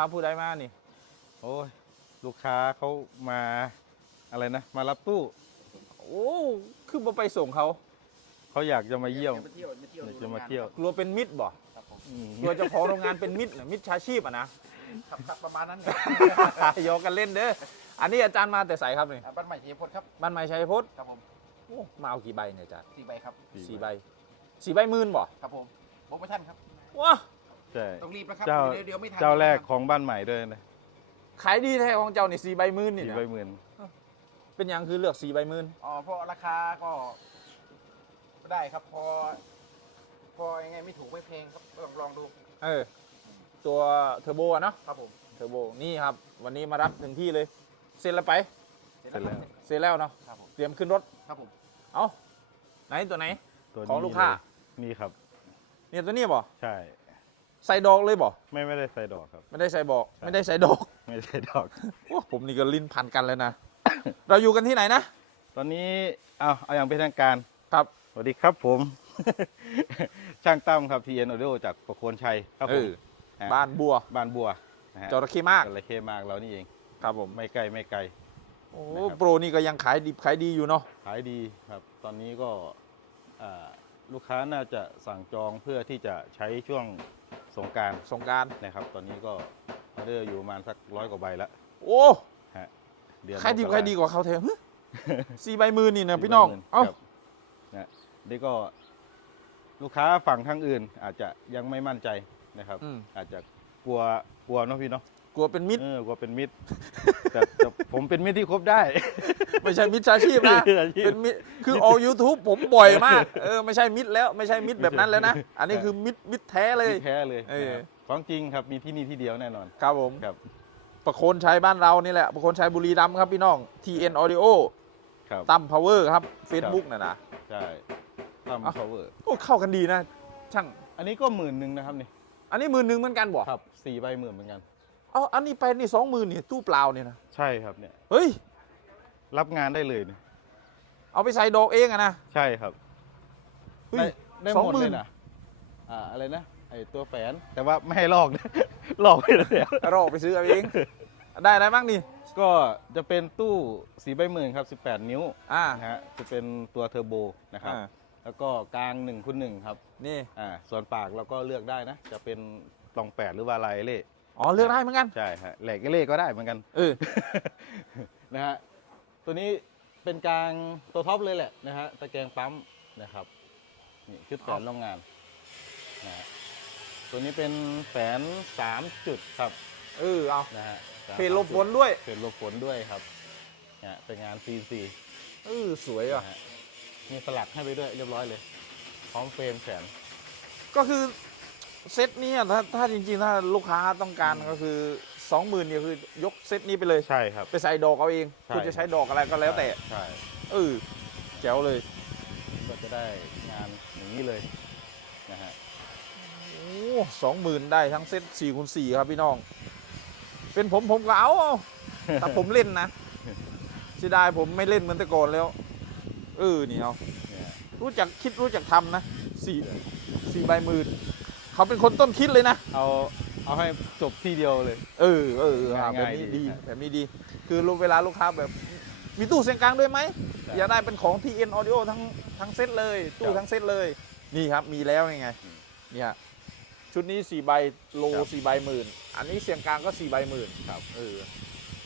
เอ้าพาผู้ใดมานี่ โอ้ย ลูกค้าเขามาอะไรนะ มารับตู้ โอ้คือบ่ไปส่งเขา เขาอยากจะมาเยี่ยมจะมาเที่ยวมาเที่ยวอยากดูจะมาโรงงนเที่ยว กลัวเป็นมิตรบ่ครับผมอืมกลัวเจ้าของโรงงานเป็นมิตรน่ะมิตรชาชีพอะนะครับครับประมาณนั้นโยกกันเล่นเด้อ อันนี้อาจารย์มาแต่ใสครับนี่อะบ้านใหม่เทียพจน์ครับบ้านใหม่ชัยพจน์ครับผมโอ้มาเอากี่ใบเนี่ยอาจารย์สี่ใบครับสี่ใบสี่ใบหมื่นบ่ครับผมโปรโมชั่นครับว้า ใช่ต้องรีบนะครับเจ้าเดี๋ยวเดี๋ยวไม่ทันเจ้าแรกคของบ้านใหม่ด้วยนะขายดีแท้ของเจ้านี่สี่ใบหมื่นนี่สี่นะใบหมื่นเป็นหยังคือเลือกสี่ใบหมื่นอ๋อเพราะราคาก็ได้ครับพอ พอยังไงไม่ถูกไม่แพงครับลองลองดูเออ ตัวเทอร์โบอะเนาะครับผมเทอร์โบนี่ครับ วันนี้มารับถึงที่เลยเซ็นแล้วไปเสร็จแล้วครับเซ็นแล้วเนาะครับผมเตรียมขึ้นรถ ครับผมเอาไหนตัวไหน ตัวของนี้ลูกค้าเนี่ครับ เนี่ยตัวนี้บ่ใช่ ใส่ดอกเลยบ่ไม่ไม่ได้ใส่ดอกครับ ไม่ได้ใส่บอกใช่ไม่ได้ใส่ดอกไม่ได้ใส่ดอก โอ้ผมนี่ก็ลิ้นพันกันเลยนะ เราอยู่กันที่ไหนนะ ตอนนี้เอาเอาอย่างเป็นทางการครับ สวัสดีครับผม ช่างตั้มครับ TN Audio จากประโคนชัยครับเอผมอฮะบ้านบัว บ้านบัวนะฮะจระเข้มากจระเข้มากเรานี่เอง ครับผมไม่ไกลไม่ไกลโอ้นะครับโปรนี่ก็ยังขายดีขายดีอยู่เนาะขายดีครับ ตอนนี้ก็อ่าลูกค้าน่าจะสั่งจองเพื่อที่จะใช้ช่วงส งกรารสงกรารนะครับ ตอนนี้ก็ออเดอร์อยู่ประมาณสักร้อยกว่าใบแล้วโอ้ฮะเดือนขายดีมกรขายดีกว่าเขาแถมสี่ใบมือนี่นะพี่น้อง40,000เอ้า ครับนะนี่ก็ลูกค้าฝั่งทางอื่นอาจจะยังไม่มั่นใจนะครับ อืม อาจจะกลัวกลัวเนาะพี่เนาะ กลัวเป็นมิตร เออกลัวเป็นมิตรแต่แต่ผมเป็นมิตรที่คบได้ ไม่ใช่มิตรชาชีพนะ มิจฉาชีพเป็นมิตรคือออก YouTube ผมบ่อยมาก เออไม่ใช่มิตรแล้วไม่ใช่มิตรแบบนั้นแล้วนะ อันนี้คือมิตรมิตรแท้เลยมิตรแท้เลยเออ นะครับของจริงครับมีที่นี่ที่เดียวแน่นอนครับผม ครับประโคนชัยบ้านเรานี่แหละ ประโคนชัยบุรีรัมย์ครับพี่น้อง TN Audio ครับ ตั้ม Power ครับ Facebook น่ะนะ ใช่ตั้มเอ้าพาวเวอร์โอ้เข้ากันดีนะ ช่าง อันนี้ก็หมื่นหนึ่งนะครับนี่อันนี้หมื่นหนึ่งเหมือนกันบ่ครับสี่ใบหมื่นเหมือนกัน เอาอันนี้ไปนี่สองหมื่นนี่ตู้เปล่าเนี่ยนะใช่ครับเนี่ยเฮ้ย รับงานได้เลยเนี่ยเอาไปใส่ดอกเองอะนะใช่ครับเฮ้ได้ยได้สองหมดหมื่เลนยนะอ่าอะไรนะไอตัวแฝนแต่ว่าไม่ให้ลอกนะ ลอกไม่ได้แล้ว เราไปซื้อเอาเอง ได้อะไรบ้างนี่ก็จะเป็นตู้สีใบหมื่นครับ 18 นิ้วอ่านะฮะจะเป็นตัวเทอร์โบนะครับ อ่าแล้วก็กลาง1คูณ1ครับนี่อ่าส่วนปากเราก็เลือกได้นะ จะเป็นตองแปดหรือว่าลายเล่ อ๋อเลือกได้เหมือนกัน ใช่ฮะแหลกเล่ก็ได้เหมือนกัน เออ นะฮะตัวนี้เป็นกลางตัวท็อปเลยแหละนะฮะตะแกรงปั๊มนะครับนี่ชุดแฝนโรงงานนะฮะตัวนี้เป็นแฝนสามจุดครับเออเอานะฮะสามเพลลบฝนด้วยเพลลบฝนด้วยครับนะฮะเป็นงาน CNC เออสวยอะ นะฮะมีสลักให้ไปด้วยเรียบร้อยเลย พร้อมเฟรมแขนก็คือ เซตนี้อะถ้าถ้าจริงๆถ้าลูกค้าต้องการก็คือสองหมื่นเนี่ยคือยกเซตนี้ไปเลย ใช่ครับ ไปใส่ดอกเอาเอง ใช่ คุณจะใช้ดอกอะไรก็แล้วแต่ ใช่เออแจ๋วเลย ก็จะได้งานอย่างนี้เลยนะฮะโอ้สองหมื่นได้ทั้งเซตสี่คูณสี่ครับพี่น้อง เป็นผมผมก็เอาเอาถ้าผมเล่นนะเสียดายผมไม่เล่นเหมือนแต่ก่อนแล้ว เออนี่เอาเนี่ยรู้จักคิดรู้จักทำนะสี่สี่ใบหมื่น เขาเป็นคนต้นคิดเลยนะ เอาเอาให้จบที่เดียวเลย เออเอออะแบบง่ายๆนี้ดีดีครับแบบนี้ดี คือเวลาลูกค้าแบบ มีตู้เสียงกลางด้วยไหม ใช่อยากได้เป็นของ TN Audio ทั้งทั้งเซตเลย ตู้ครับทั้งเซตเลย นี่ครับมีแล้วยังไงอืมเนี่ยชุดนี้4ใบโลครับ 4ใบหมื่นอันนี้เสียงกลางก็4ใบหมื่นครับเออ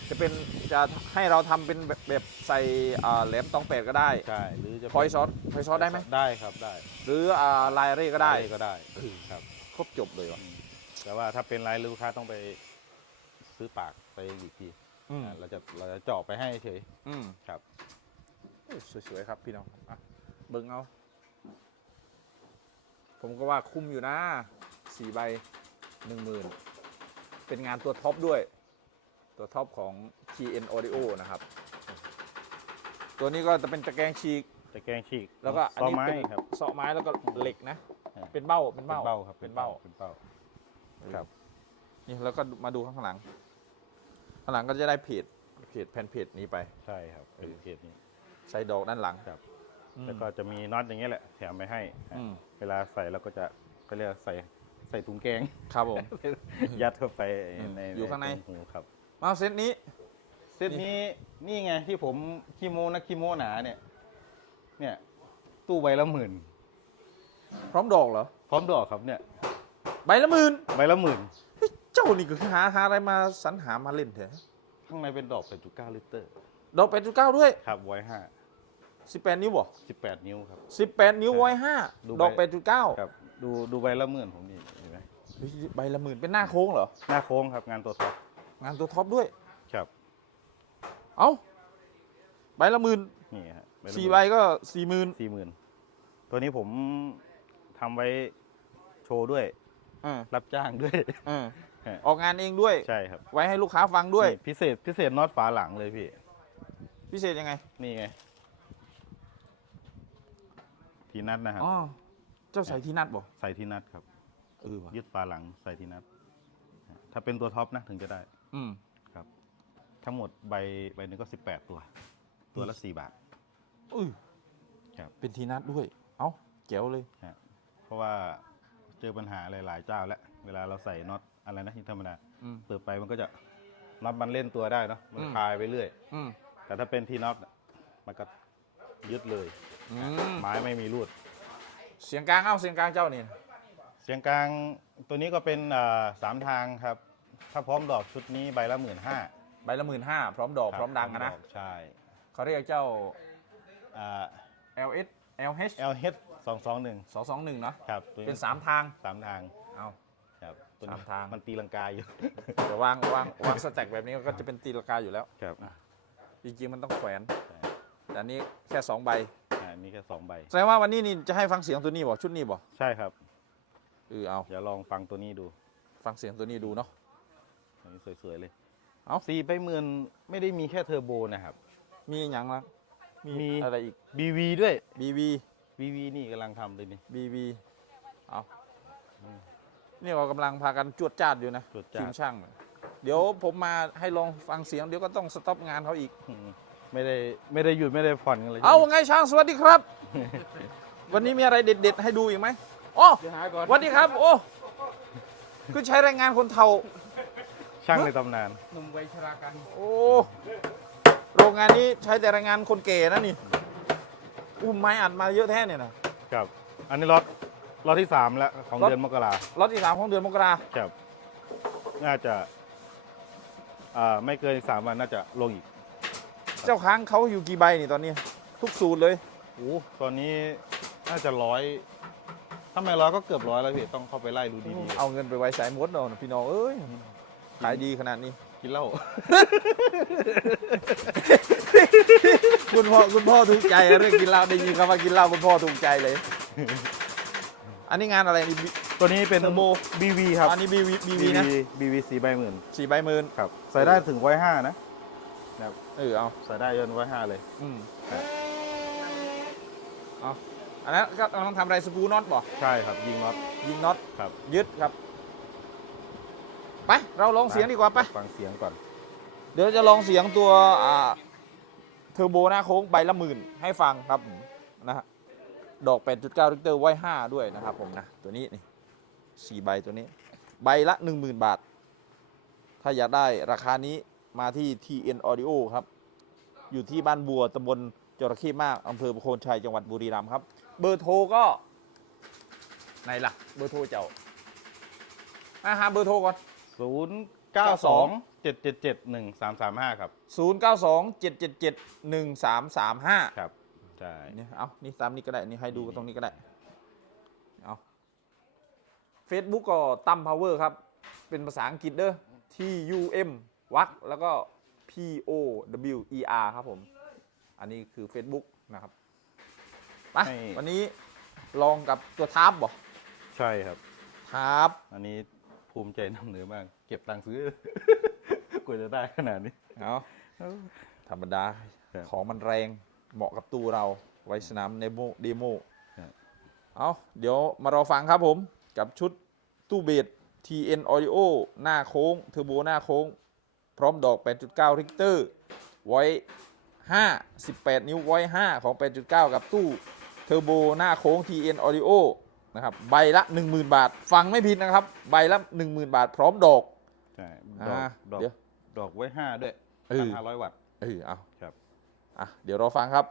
จะเป็นจะให้เราทำเป็นแบบแบบใส่อ่าแหลมตองแปดก็ได้ใช่หรือจะพอยซอสพอยซอสได้ไหมได้ครับได้หรืออ่าลายเร่ก็ได้ก็ได้ครับ ครบจบเลยวะอืมแต่ว่าถ้าเป็นลายลูกค้าต้องไปซื้อปากไปอีกทีอืม อ่าเราจะเราจะเจาะไปให้เฉยอืมครับ โอ้สวยๆครับพี่น้องอะเบิ่งเอา ผมก็ว่าคุ้มอยู่นะสี่ใบหนึ่งหมื่นเป็นงานตัวท็อปด้วย ตัวท็อปของ TN Audio นะครับ ตัวนี้ก็จะเป็นตะแกรงฉีก ตะแกรงฉีกแล้วก็อันซ้อนี้ไม้เป็นครับ เสาะไม้แล้วก็เหล็กนะอ่า เป็นเบ้าเป็นเป็นเบ้าเบ้าครับเป็นเบ้าเป็นเบ้าครับ นี่แล้วก็มาดูข้างหลัง ข้างหลังก็จะได้เพจเพจแผ่นเพจนี้ไป ใช่ครับเป็นเพจนี้ ใส่ดอกด้านหลัง ครับ อืม แล้วก็จะมีน็อตอย่างเงี้ยแหละแถมไปให้อืม เวลาใส่เราก็จะก็เรียกว่าใส่ใส่ส่ถุงแกง ครับผม ยัดเข้าไปในอยู่ข้างในตรหูครับ มาเซตนี้ เซตนี้นี่ไงที่ผมคีโมนะคีโมหนาเนี่ย เนี่ย ตู้ใบละหมื่น พร้อมดอกเหรอ พร้อมดอกครับเนี่ยใบละหมื่นใบละหมื่นเฮ้ยเจ้านี่ก็หาหาอะไรมาสรรหามาเล่นเถอะข้างในเป็นดอก8.9ลิตรดอกแปดจุดเก้าด้วยครับไว้ห้าสิบแปดนิ้วบ่18นิ้วครับ สิบแปดนิ้วไว้ห้าดูดอกใบแปดจุดเก้าครับ ดูดูใบละหมื่นผมนี่เห็นไหมใบละหมื่นเป็นหน้าโค้งเหรอ หน้าโค้งครับงานตัวท็อปงานตัวท็อปด้วย ครับเอ้าใบละหมื่นนี่ฮะสี่ใบก็สี่หมื่นสี่หมื่นตัวนี้ผม ทำไว้โชว์ด้วย อ่ารับจ้างด้วย อ่าฮะ ออกงานเองด้วย ใช่ครับไว้ให้ลูกค้าฟังด้วย นี่พิเศษพิเศษน็อตฝาหลังเลยพี่ พิเศษยังไงนี่ไงทีนัดนะครับ อ๋อเจ้าใส่ที่นัดบ่ใส่ที่นัดครับ เออว่ะยึดฝาหลังใส่ที่นัด ถ้าเป็นตัวท็อปนะถึงจะได้อืมครับ ทั้งหมดใบใบหนึ่งก็ 18 ตัว ตัวละ 4 บาทอุ้ยครับ เป็นที่นัดด้วย เอ้าแจ๋วเลย ฮะเพ ราะว่าเจอปัญหาหลาย ๆ เจ้าแล้วเวลาเราใส่น็อตอะไรนะที่ธรรมดาอืม เปิดไปมันก็จะน็อตมันเล่นตัวได้เนาะมันอืม คลายไปเรื่อย อืมแต่ถ้าเป็นที่น็อตน่ะมันก็ยึดเลย อืมไม้ไม่มีรูด เสียงกลางเอ้าเสียงกลางเจ้านี่ เสียงกลางตัวนี้ก็เป็นอ่าสามทางครับ ถ้าพร้อมดอกชุดนี้ใบละหมื่นห้าใบละหมื่นห้าพร้อมดอกพร้อมดังอะนะใช่เขาเรียกเจ้าอ่า LS LH LH สองสองหนึ่ง221เนาะครับตัวเป็นสามทางสามทางเอาครับตัวสามนี้ทาง มันตีลังกาอยู่ เดี๋ยววางวางวางสแต็กแบบนี้ก็จะเป็นตีลากาอยู่แล้ว ครับจริงๆมันต้องแขวน แต่อันนี้แค่สองใบ อ่ามีแค่สองใบ แสดงว่าวันนี้นี่จะให้ฟังเสียงตัวนี้บ่ชุดนี้บ่ใช่ครับ เออเอา เดี๋ยวลองฟังตัวนี้ดูฟังเสียงตัวนี้ดูเนาะตัวนี้สวยๆเลย เอ้าสีใบหมื่นไม่ได้มีแค่เทอร์โบนะครับ มีอย่างละ มี อะไรอีก BV ด้วย BV BV นี่กำลังทำเลยนี่ BV เอานี่เรากำลังพากันจวดจ้าดอยู่นะจวดจ้าด ทีมช่าง เดี๋ยวผมมาให้ลองฟังเสียง เดี๋ยวก็ต้องสต็อปงานเขาอีกอืมไม่ได้ไม่ได้หยุดไม่ได้ผ่อนกันเลยเอาไงช่างสวัสดีครับ วันนี้มีอะไรเด็ด ๆ ให้ดูอีกไหมอ๋อเดี๋ยวหาก่อนสวัสดีครับ โอ้คือใช้แรงงานคนเทาช่างในตำนาน หนุ่มวัยชรากันโอ้โรงงานนี้ใช้แต่แรงงานคนเก๋นะนี่อุ้มไม้อัดมาเยอะแท้เนี่ยนะครับ อันนี้ล็อตล็อตที่สามแล้วของล็อตเดือนมกราล็อตที่สามของเดือนมกราครับ น่าจะอ่าไม่เกินสามวันน่าจะลงอีก เจ้าค้างเขาอยู่กี่ใบนี่ตอนนี้ ทุกสูตรเลยโอ้ตอนนี้น่าจะร้อยถ้าไม่ร้อยก็เกือบร้อยแล้วพี่ต้องเข้าไปไล่ดูดีเอาเงินไปไว้สายมดเนาะพี่น้องเอ้ยขายดีขนาดนี้ๆ กินเหล้า คุณพ่อคุณพ่อถูกใจเรื่องกินเหล้าได้ยินคำว่ากินเหล้าคุณพ่อถูกใจเลย อันนี้งานอะไรนี่ ตัวนี้เป็นเทอร์โบ BV ครับ อันนี้บีวีบีวีนะ BV สีใบหมื่นสี่ใบหมื่นครับ ใส่ได้ถึงไว้ห้านะ เออเอาใส่ได้ยนไว้ห้าเลย อืมครับ เอาอันนั้นก็ต้องทำอะไรสกรูน็อตบ่ใช่ครับ ยิงน็อต ยิงน็อตครับ ยึดครับ ไป เราลองเสียงดีกว่าไป ฟังเสียงก่อน เดี๋ยวจะลองเสียงตัวเทอร์โบหน้าโค้งใบละหมื่นให้ฟังครับผมนะฮะดอก 8.9ลิตรไว้ 5 ด้วยนะครับผมนะตัวนี้นี่สี่ใบตัวนี้ ใบละ 10,000 บาท ถ้าอยากได้ราคานี้มาที่ TN Audio ครับ อยู่ที่บ้านบัวตำบลจระเข้มากอำเภอประโคนชัยจังหวัดบุรีรัมย์ครับ เบอร์โทรก็ไหนล่ะ เบอร์โทรเจ้าอ่าหาเบอร์โทรก่อน 0 9 2 7 7 7 1 3 3 5ครับ092 777 1335ครับใช่นี่เอานี่ตามนี้ก็ได้ นี่ให้ดูตรงนี้ก็ได้ เอา Facebook ก็ตั้มพาวเวอร์ครับ เป็นภาษาอังกฤษเด้อ T U M วักแล้วก็ P O W E R ครับผม อันนี้คือ Facebook นะครับไปให้วันนี้ลองกับตัวทาร์บบ่ใช่ครับทาร์บอันนี้ ภูมิใจนำเหนือมาก เก็บตังค์ซื้อกว่าจะได้ขนาดนี้ เอาธรรมดา ครับ ของมันแรงเหมาะกับตู้เราไว้สนามเดโมเดโมครับเอาเดี๋ยวมารอฟังครับผมกับชุดตู้เบส TN Audio หน้าโค้งเทอร์โบหน้าโค้ง พร้อมดอก 8.9 ริกเตอร์ไว้ 5 18 นิ้วไว้ 5 ของ 8.9 กับตู้เทอร์โบหน้าโค้ง TN Audio นะครับใบละ 10,000 บาท ฟังไม่ผิดนะครับ ใบละ 10,000 บาท พร้อมดอก ใช่ดอกอ่าดอกเดี๋ยวดอกไว้ห้าด้วยเออห้าร้อยวัตต์ เออเอาครับ อะเดี๋ยวรอฟังครับ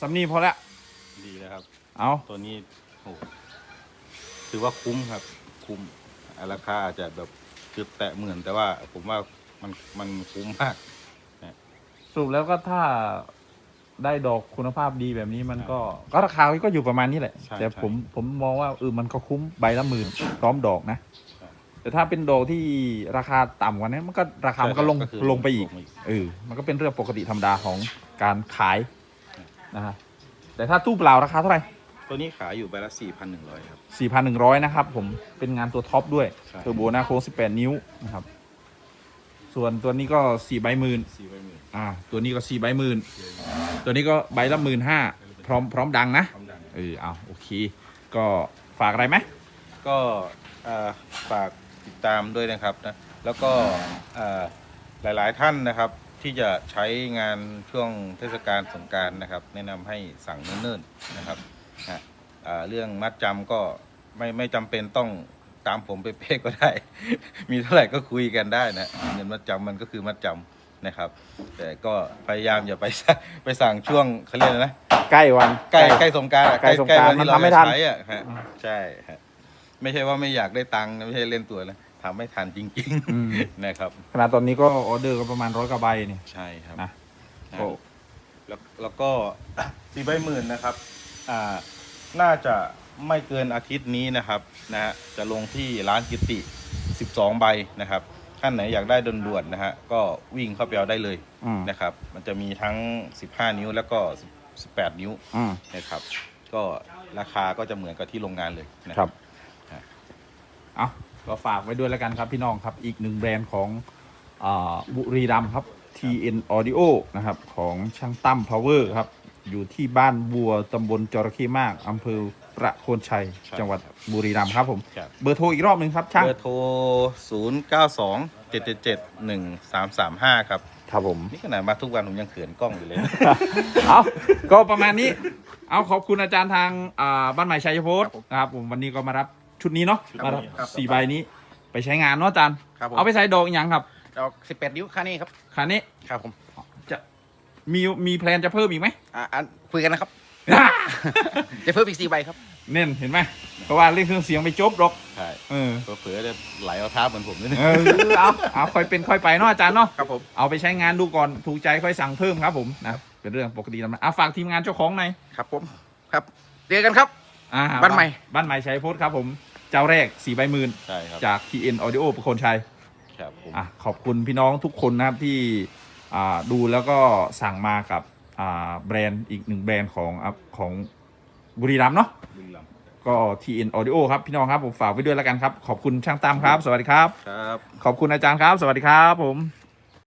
สำนีพอละดีแล้วครับ เอาตัวนี้โอ้ถือว่าคุ้มครับ คุ้มอ่าราคาอาจจะแบบจุดแตะหมื่นแต่ว่าผมว่ามันมันคุ้มมากสรุปแล้วก็ถ้าได้ดอกคุณภาพดีแบบนี้มันก็ก็ราคาก็อยู่ประมาณนี้แหละใช่แต่ใช่ผมผมมองว่าเออมันก็คุ้มใบละหมื่นพร้อมดอกนะใช่แต่ถ้าเป็นดอกที่ราคาต่ำกว่านั้นมันก็ราคามันก็ลงใช่ครับลงไปอีกลงไปอีกเออมันก็เป็นเรื่องปกติธรรมดาของการขาย นะฮะแต่ถ้าตู้เปล่าราคาเท่าไหร่ ตัวนี้ขายอยู่ใบละสี่พันหนึ่งร้อยครับ 4,100 นะครับ ผมเป็นงานตัวท็อปด้วยใช่ เทอร์โบหน้าโค้ง18 นิ้วนะครับ ส่วนตัวนี้ก็4ใบหมื่นสี่ใบหมื่นอ่า ตัวนี้ก็4ใบหมื่นตัวนี้ก็ใบละหมื่นห้าพร้อมพร้อมดังนะ ความดังเออเอาโอเค ก็ฝากอะไรไหมก็เอ่อฝากติดตามด้วยนะครับนะแล้วก็เอ่อหลายๆท่านนะครับ ที่จะใช้งานช่วงเทศกาลสงกรารนะครับ แนะนำให้สั่งเนิ่นๆนะครับนะอ่าเรื่องมัดจำก็ไม่ไม่จำเป็นต้องตามผมไปเป๊ะก็ได้ มีเท่าไหร่ก็คุยกันได้นะเงินมัดจำมันก็คือมัดจำนะครับ แต่ก็พยายามอย่าไปไปสั่งช่วงเขาเรียกอะไรนะใกล้วันใกล้ใกล้สงกรารใกล้สงกรานต์วันที่มันเราทำไม่จะทันใช้อะฮะใช่ฮะไม่ใช่ว่าไม่อยากได้ตังค์นะไม่ใช่เล่นตัวนะ ทำไม่ทันจริงอืม ๆนะครับ ขนาดตอนนี้ก็ออเดอร์ก็ประมาณร้อยกว่าใบเนี่ยใช่ครับนะนะโอ้ แล้วแล้วก็ สี่ใบหมื่นนะครับ อ่า น่าจะไม่เกินอาทิตย์นี้นะครับ นะฮะ จะลงที่ร้านกิติ 12 ใบนะครับ ท่านไหนอยากได้ด่วนๆนะฮะ ก็วิ่งเข้าไปเอาได้เลยอืม นะครับ มันจะมีทั้ง 15 นิ้วแล้วก็ 18 นิ้วอืมนะครับ ก็ราคาก็จะเหมือนกับที่โรงงานเลยนะครับฮะเอา ก็ฝากไว้ด้วยแล้วกันครับพี่น้องครับอีกหนึ่งแบรนด์ของอาบุรีรัมย์ครับ TN Audio นะครับของช่างตั้ม Power ครับอยู่ที่บ้านบัวตำบลจระเข้มากอำเภอประโคนชัยใช่จังหวัดบุรีรัมย์ครับผม ครับ เบอร์โทรอีกรอบหนึ่งครับช่างเบอร์โทร 0 9 2 7 7 7 1 3 3 5 ครับ ครับผม นี่ขนาดมาทุกวันผมยังเขินกล้องอยู่เลย เอาก็ประมาณนี้ เอาขอบคุณอาจารย์ทางอ่าบ้านใหม่ชัยโพธิ์นะครับผมวันนี้ก็มารับ ชุดนี้เนาะชุดมานี้รับครับ สี่ใบนี้ ไปใช้งานเนาะอาจารย์ ครับผมเอาไปใส่ดอกอีกอย่างครับดอกสิบแปดนิ้วค่านี้ครับ คันนี้ครับผมจะมีมีแพลนจะเพิ่มอีกไหม อ่าอันคุยกันนะครับ จะเพิ่มอีกสี่ใบครับเน่นเห็นไหมเพราะว่าเรื่องเครื่องเสียงไปจบหรอกใช่เออเผลอๆจะไหลเอาท้าเหมือนผมนิดนึงเออเอาเอาค่อยเป็นค่อยไปเนาะอาจารย์เนาะ ครับผม เอาไปใช้งานดูก่อน ถูกใจค่อยสั่งเพิ่มครับผมนะ เป็นเรื่องปกติธรรมดาอะฝากทีมงานเจ้าของหน่อย ครับผม ครับเจอกันครับ อ่าบ้านใหม่ บ้านใหม่ชัยโพธิ์ครับผมเจ้าแรกสี่ใบหมื่นใช่ครับจาก TN Audio ประโคนชัยครับผมอะขอบคุณพี่น้องทุกคนนะครับที่อ่าดูแล้วก็สั่งมากับอ่าแบรนด์อีกหนึ่งแบรนด์ของอะของบุรีรัมย์เนาะบุรีรัมย์ก็ TN Audio ครับพี่น้องครับผมฝากไว้ด้วยแล้วกันครับ ขอบคุณช่างตามครับ สวัสดีครับ ครับ ขอบคุณอาจารย์ครับ สวัสดีครับผม